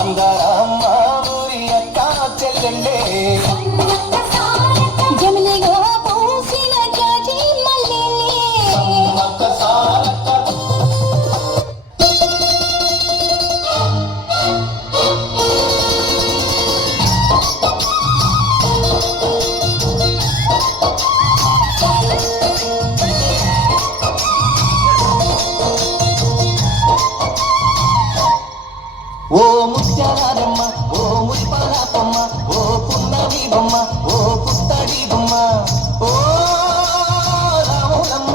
అందరమ్మ ఊరి అక్క చెల్లెళ్ళే జమిలిగా పూసిన జాజి మల్లెలే ఓ ముత్యాలమ్మ ఓ మురిపాలమ్మ ఓ పున్నమి బొమ్మ ఓ పుత్తడి బొమ్మ ఓ రాములమ్మ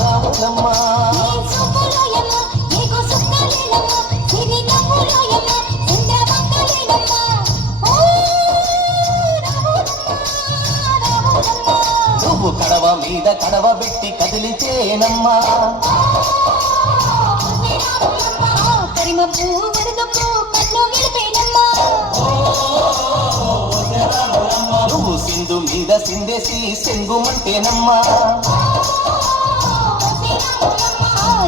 రాములమ్మ నువ్వు కడవ మీద కడవ పెట్టి కదిలితేనమ్మా నువ్వు సింధు మీద సిందేసి సెంగుమంటేనమ్మా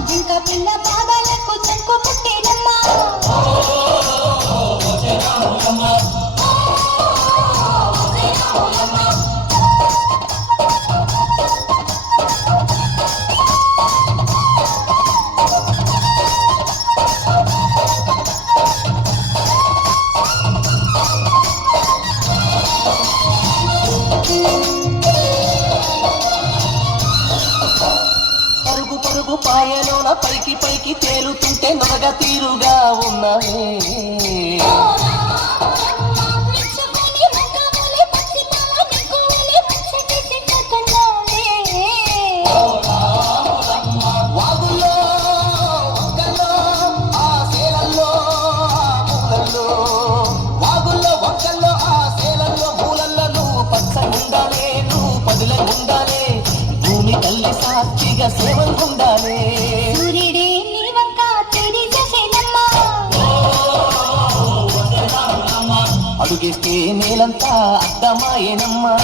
జింక పిల్ల పాదాలకు చంకు పుట్టేనమ్మా పరుగు పరుగు పాయలోన పైకి పైకి తేలుతుంటే నొరగ తీరుగా ఉన్నవే వాగుల్లో ఒక్కల్లో ఆ సేలల్లో ఆ మూలల్లో వాగుల్లో ఒక్కల్లో ఆ సేలల్లో మూలల్లో నువ్వు పచ్చగుండాలే నువ్వు పదులంగుండాలే భూమి తల్లి సాక్షిగా సేవంగుండాలే సూర్యుడే నీ వంక తెడి చేసేనమ్మా అడుగేస్తే నేలంతా అద్దమాయేనమ్మా